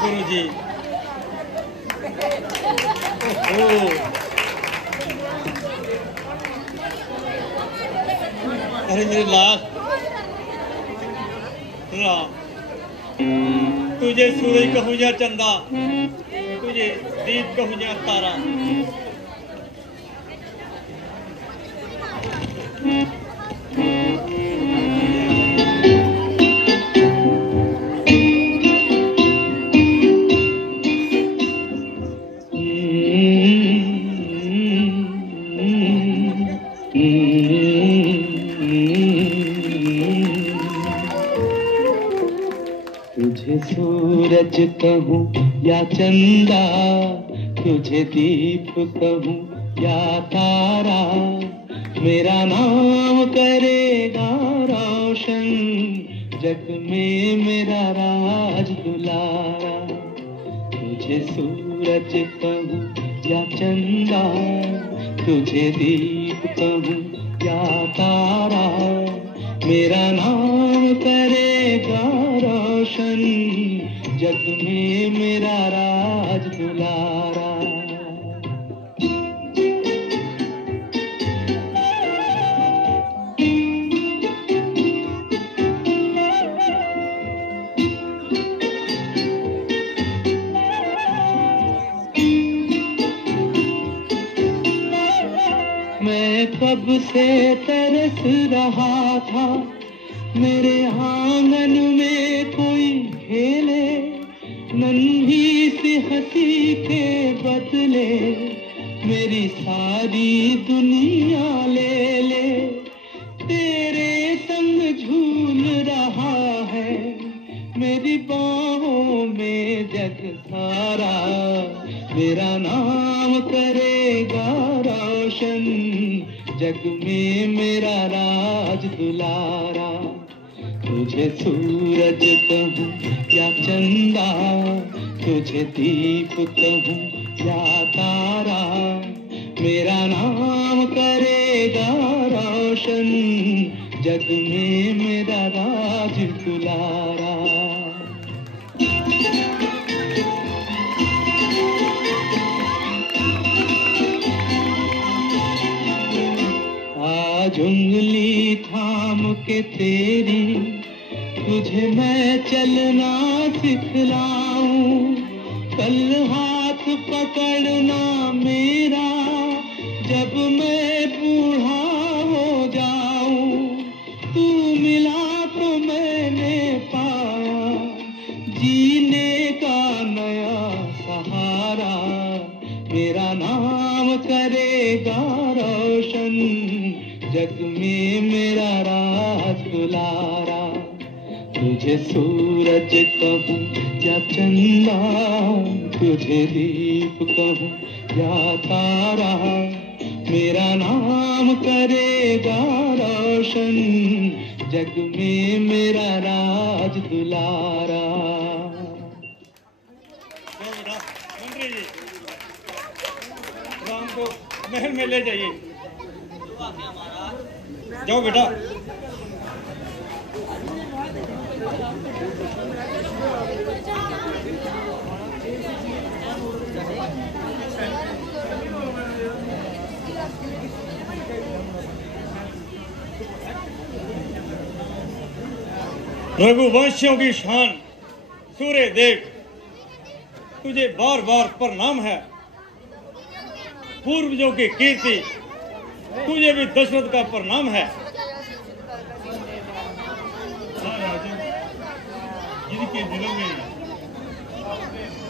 गुरु जी अरे मेरे लाल तुझे सूरज कहूँ या चंदा, तुझे दीप कहूँ या तारा, तुझे सूरज कहूँ या चंदा, तुझे दीप कहूँ या तारा, मेरा नाम करेगा रोशन, जग में मेरा राज दुलारा। तुझे सूरज कहूँ या चंदा, तुझे दीप कहूँ या तारा, मेरा नाम करेगा रोशन, जग में मेरा राज दुलारा। मैं कब से तरस रहा था, मेरे आंगन में कोई खेले, नन्ही सी हंसी के बदले मेरी सारी दुनिया ले ले। तेरे संग झूल रहा है मेरी बाहों में जग सारा, मेरा नाम करेगा रोशन, जग में मेरा राज दुलारा। तुझे सूरज कहूँ या चंदा, तुझे दीप कहूँ या तारा, मेरा नाम करेगा रोशन, जग में मेरा राज दुलारा। आज उंगली थाम के तेरी, तुझे मैं चलना सिखलाऊं, कल हाथ पकड़ना मेरा, जब मैं बूढ़ा हो जाऊं। तू मिला तो मैंने पाया जीने का नया सहारा, मेरा नाम करेगा रोशन, जग में मेरा राज दुलारा। तुझे सूरज कहूँ या चंदा, तुझे दीप कहूँ या तारा, मेरा नाम करेगा रोशन, जग में मेरा राज दुलारा। मंत्री जी राम को महल में ले जाइए। जाओ बेटा। रघुवंशियों की शान सूर्य देव, तुझे बार बार प्रणाम है। पूर्वजों की कीर्ति, तुझे भी दशरथ का प्रणाम है। जिनके दिलों में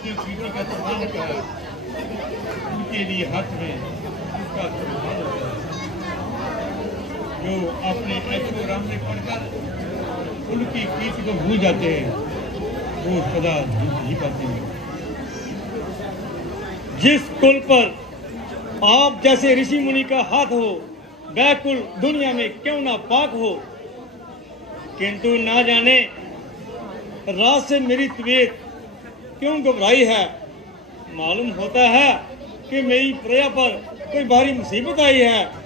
जो किसी का सम्मान का है, उनके लिए हाथ में उसका सम्मान होता है। जो अपने ऐशो राम से पढ़कर उनकी कीर्ति को भूल जाते हैं, वो सदा जीत नहीं पाते हैं। जिस कुल पर आप जैसे ऋषि मुनि का हाथ हो, वह कुल दुनिया में क्यों ना पाक हो। किंतु ना जाने रात से मेरी तबीयत क्यों घबराई है। मालूम होता है कि मेरी प्रजा पर कोई भारी मुसीबत आई है।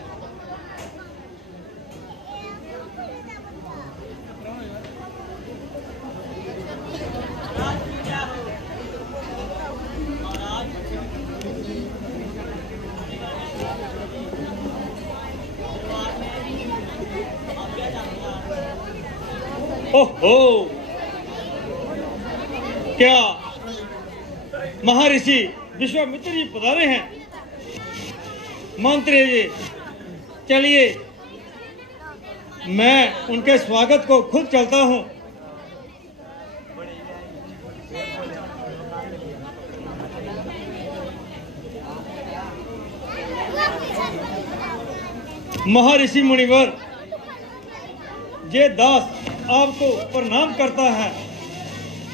ओहो, क्या महर्षि विश्वामित्र जी पधारे हैं? मंत्री जी, चलिए मैं उनके स्वागत को खुद चलता हूं। महर्षि मुनिवर, ये दास आपको प्रणाम करता है।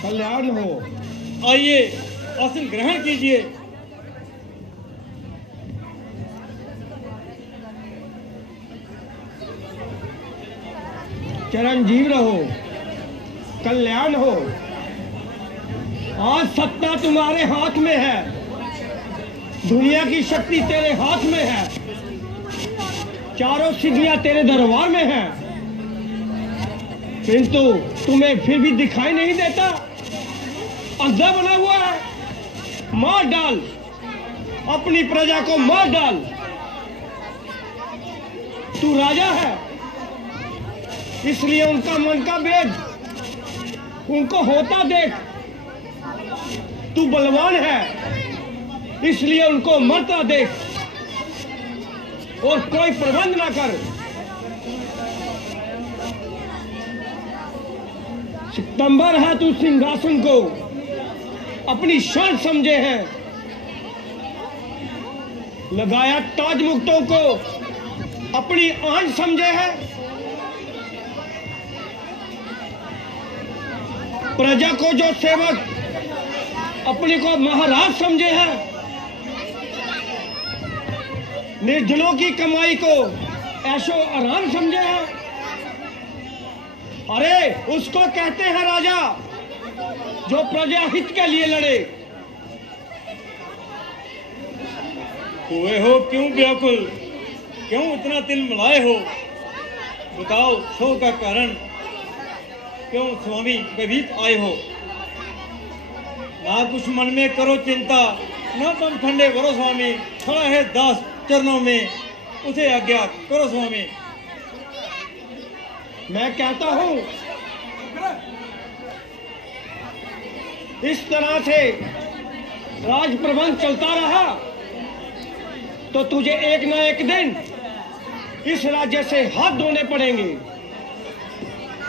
कल्याण हो। आइए आसन ग्रहण कीजिए। चिरंजीव रहो, कल्याण हो। आज सत्ता तुम्हारे हाथ में है, दुनिया की शक्ति तेरे हाथ में है, चारों सिद्धियां तेरे दरबार में हैं, किंतु तुम्हें फिर भी दिखाई नहीं देता। अंधा बना हुआ है। मार डाल, अपनी प्रजा को मार डाल। तू राजा है, इसलिए उनका मन का भेद उनको होता देख। तू बलवान है, इसलिए उनको मरता देख और कोई प्रबंध ना कर। सितंबर है तू सिंहासन को अपनी शान समझे हैं, लगाया ताज मुक्तों को अपनी आन समझे हैं, प्रजा को जो सेवक अपने को महाराज समझे हैं, निर्जनों की कमाई को ऐशो आराम समझे हैं। अरे उसको कहते हैं राजा जो प्रजा हित के लिए लड़े। हुए हो क्यों व्याकुल, क्यों इतना तिल मिलाए हो? बताओ शोक का कारण, क्यों स्वामी भयभीत आए हो? ना कुछ मन में करो चिंता, ना तुम ठंडे करो स्वामी। खड़ा है दास चरणों में, उसे आज्ञा करो स्वामी। मैं कहता हूं, इस तरह से राज प्रबंध चलता रहा तो तुझे एक ना एक दिन इस राज्य से हाथ धोने पड़ेंगे।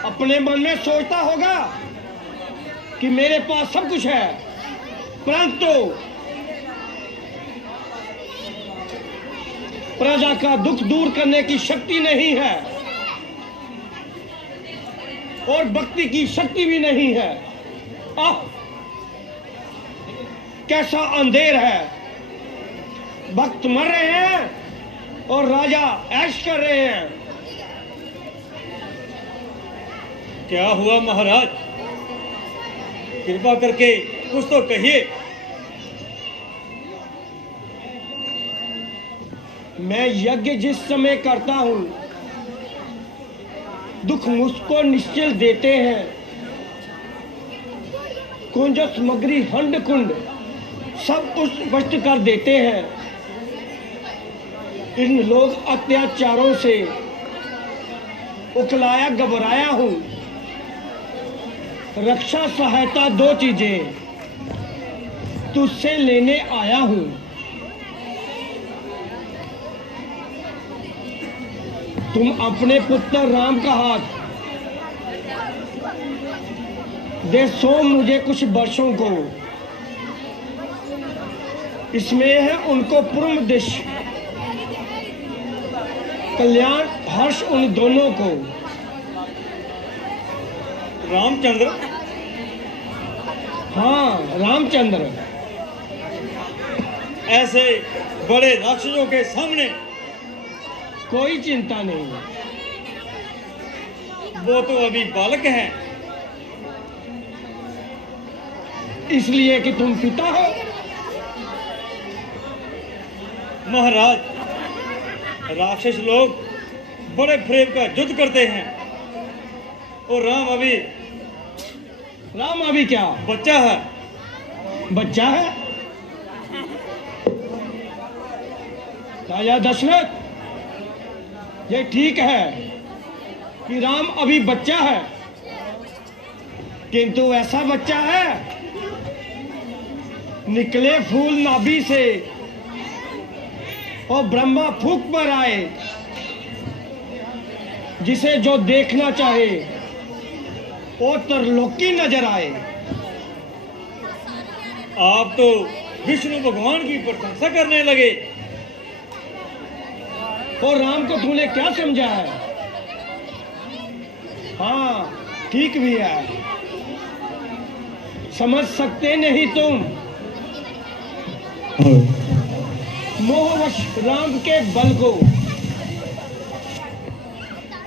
अपने मन में सोचता होगा कि मेरे पास सब कुछ है, परंतु प्रजा का दुख दूर करने की शक्ति नहीं है और भक्ति की शक्ति भी नहीं है। आह, कैसा अंधेर है। भक्त मर रहे हैं और राजा ऐश कर रहे हैं। क्या हुआ महाराज? कृपा करके कुछ तो कहिए। मैं यज्ञ जिस समय करता हूं, दुख मुझको निश्चल देते हैं। कुंज सामग्री हंड कुंड सब कुछ नष्ट कर देते हैं। इन लोग अत्याचारों से उकलाया घबराया हूं। रक्षा सहायता दो चीजें तुझसे लेने आया हूं। तुम अपने पुत्र राम का हाथ दे सो मुझे कुछ वर्षों को। इसमें है उनको पूर्ण देश, कल्याण हर्ष उन दोनों को। रामचंद्र? हाँ, रामचंद्र। ऐसे बड़े राक्षसों के सामने कोई चिंता नहीं, वो तो अभी बालक हैं। इसलिए कि तुम पिता हो। महाराज, राक्षस लोग बड़े प्रेम का युद्ध करते हैं और राम अभी क्या बच्चा है। बच्चा है? राजा दशरथ, ये ठीक है कि राम अभी बच्चा है, किंतु ऐसा बच्चा है निकले फूल नाभि से और ब्रह्मा फूंक पर आए, जिसे जो देखना चाहे वो तरलोकी नजर आए। आप तो विष्णु भगवान की प्रशंसा करने लगे। और राम को तूने क्या समझा है? हाँ, ठीक भी है, समझ सकते नहीं तुम। मोहवश राम के बल को,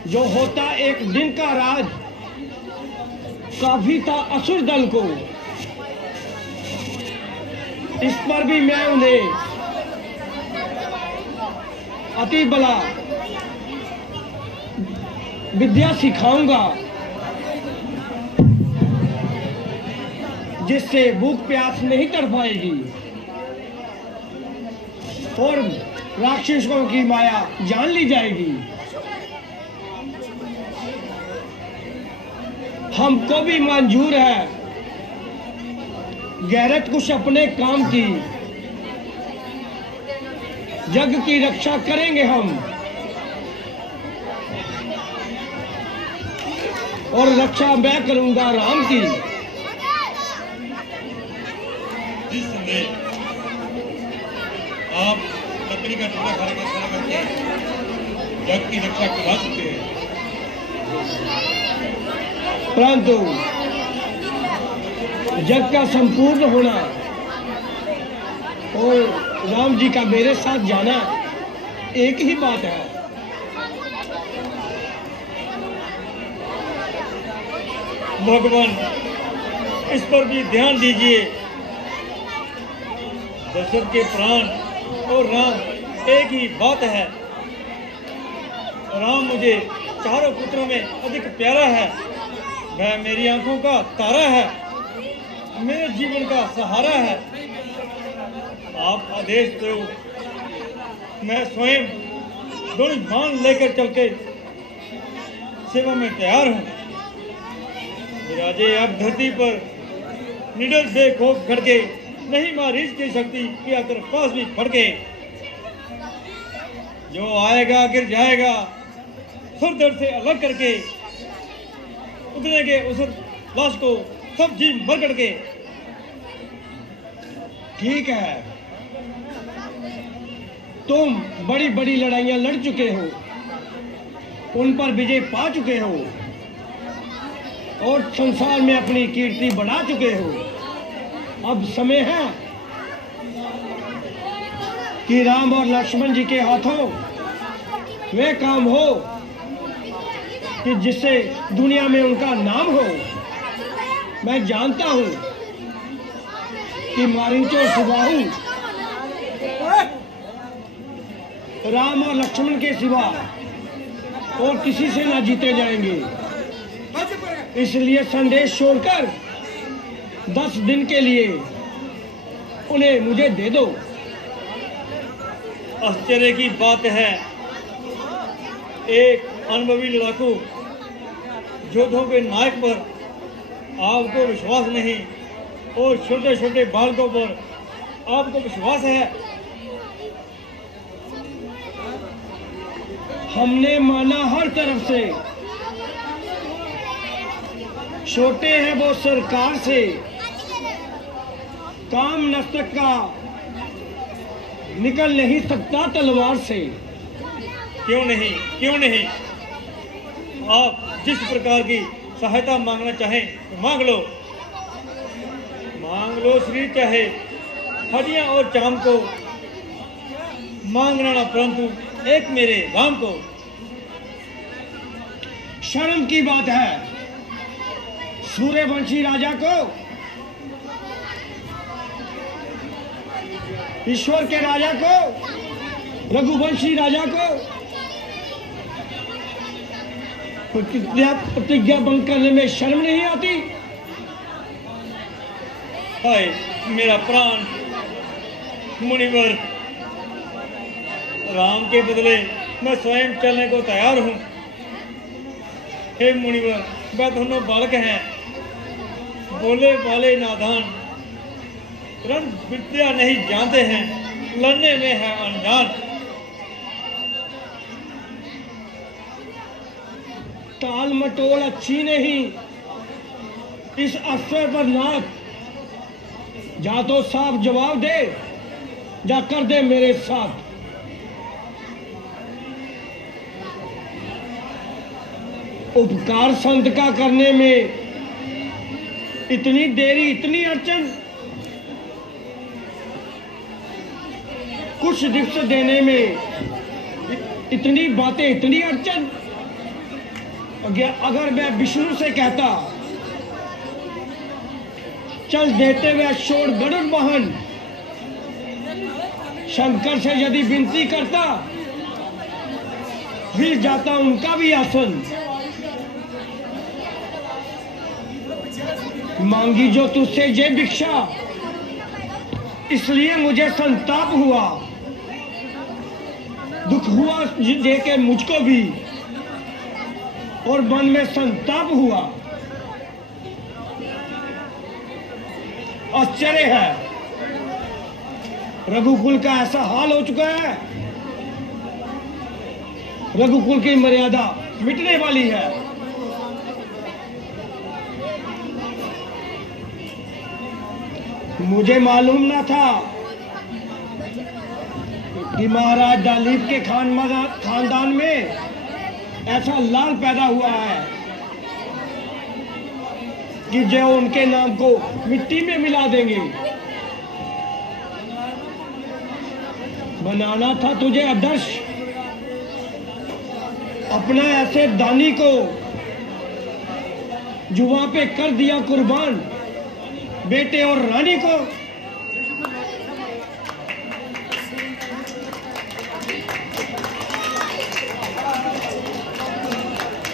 जो होता एक दिन का राज, काफी था असुर दल को। इस पर भी मैं उन्हें अति बला विद्या सिखाऊंगा, जिससे भूख प्यास नहीं तड़पाएगी और राक्षसों की माया जान ली जाएगी। हमको भी मंजूर है गैरत कुछ अपने काम की, जग की रक्षा करेंगे हम और रक्षा मैं करूंगा राम की। जिसमें आप लकड़ी का टुकड़ा खड़ा करके जग की रक्षा करा सकते हैं, परंतु जग का संपूर्ण होना और राम जी का मेरे साथ जाना एक ही बात है। भगवान, इस पर भी ध्यान दीजिए। दशरथ के प्राण और राम एक ही बात है। राम मुझे चारों पुत्रों में अधिक प्यारा है। वह मेरी आंखों का तारा है, मेरे जीवन का सहारा है। आप आदेश दो, मैं स्वयं दोनों बाण लेकर चलते सेवा में तैयार हूँ। विराजे अब धरती पर निडर बेखौफ खड़के, नहीं मारीच की शक्ति किया कर पास भी फड़के। जो आएगा गिर जाएगा, सुर दर्द से अलग करके उतरेंगे उस लाश को सब जी मर करके। ठीक है, तुम बड़ी बड़ी लड़ाइयां लड़ चुके हो, उन पर विजय पा चुके हो और संसार में अपनी कीर्ति बढ़ा चुके हो। अब समय है कि राम और लक्ष्मण जी के हाथों वे काम हो कि जिससे दुनिया में उनका नाम हो। मैं जानता हूं कि मारीचो सुबाहु राम और लक्ष्मण के सिवा और किसी से ना जीते जाएंगे। इसलिए संदेश छोड़कर 10 दिन के लिए उन्हें मुझे दे दो। आश्चर्य की बात है, एक अनुभवी लड़ाकू योद्धों के नायक पर आपको विश्वास नहीं और छोटे छोटे बालकों पर आपको विश्वास है। हमने माना हर तरफ से, छोटे हैं वो सरकार से, काम नस्तक का निकल नहीं सकता तलवार से। क्यों नहीं, क्यों नहीं? आप जिस प्रकार की सहायता मांगना चाहें तो मांग लो श्री, चाहे हड्डियां और चाम को मांगना ना, परंतु एक मेरे राम को। शर्म की बात है सूर्यवंशी राजा को, ईश्वर के राजा को रघुवंशी राजा को प्रतिज्ञा भंग करने में शर्म नहीं आती? हाय मेरा प्राण मुनिवर, राम के बदले मैं स्वयं चलने को तैयार हूँ। हे मुनिवर, वह दोनों बालक हैं, बोले वाले नादान, रण विद्या नहीं जानते हैं, लड़ने में है अनजान। टाल मटोल अच्छी नहीं, इस अफसर पर नाथ। जा तो साफ जवाब दे, जा कर दे मेरे साथ। उपकार संत का करने में इतनी देरी, इतनी अड़चन, कुछ गिफ्ट देने में इतनी बातें, इतनी अड़चन। अगर मैं विष्णु से कहता चल देते हुए शोर गरुड़ वाहन, शंकर से यदि विनती करता हिल जाता उनका भी आसन। मांगी जो तुझसे ये भिक्षा, इसलिए मुझे संताप हुआ, दुख हुआ देके मुझको भी, और मन में संताप हुआ। आश्चर्य है, रघुकुल का ऐसा हाल हो चुका है। रघुकुल की मर्यादा मिटने वाली है। मुझे मालूम न था कि महाराज दालीब के खानदान में ऐसा लाल पैदा हुआ है कि जो उनके नाम को मिट्टी में मिला देंगे। बनाना था तुझे आदर्श, अपना ऐसे दानी को जुआ पे कर दिया कुर्बान, बेटे और रानी को।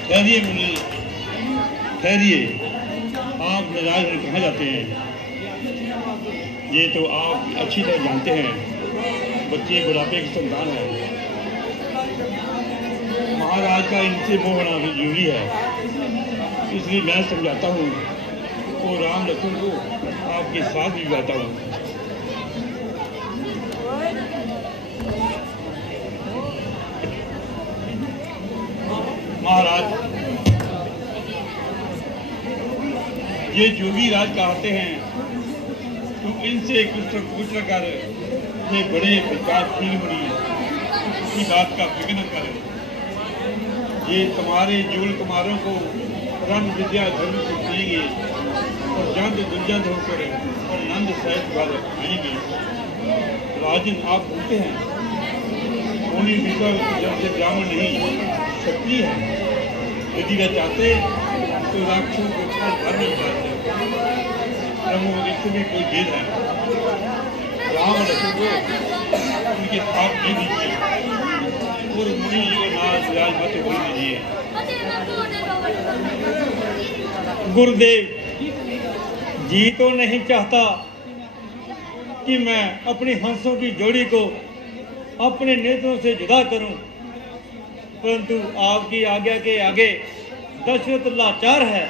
ठहरिए मुनि, ठहरिए, आप नाराज में कहाँ जाते हैं? ये तो आप अच्छी तरह जानते हैं, बच्चे बुढ़ापे की संतान है। महाराज का इनसे मोह होना भी जरूरी है, इसलिए मैं समझाता हूँ और राम लक्ष्मण को आपके साथ भी जाता हूँ। महाराज, ये जोगी राज कहते हैं, तो इनसे कुछ कर ये बड़े विकासशील मुनि की बात का फिक्र न करें। ये तुम्हारे जुल कुमारों को रंग विद्या धर्म सिखाएंगे और जंद दुर्जंद होकर और नंद सहित घर आएंगे। राजन, आप भूलते हैं, मुनि विकल जब से ब्राह्मण नहीं क्षत्रिय है। यदि वे चाहते तो राक्षसों को घर में बिठाते। इसमें कोई भेद है। राम लक्ष्मण को उनके साथ दे दीजिए और मुनि जी को नाज विराज मत बोल दीजिए। गुरुदेव जी तो नहीं चाहता कि मैं अपनी हंसों की जोड़ी को अपने नेत्रों से जुदा करूं, परंतु आपकी आज्ञा के आगे दशरथ लाचार है।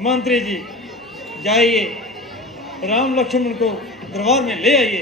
मंत्री जी, जाइए, राम लक्ष्मण को दरबार में ले आइए।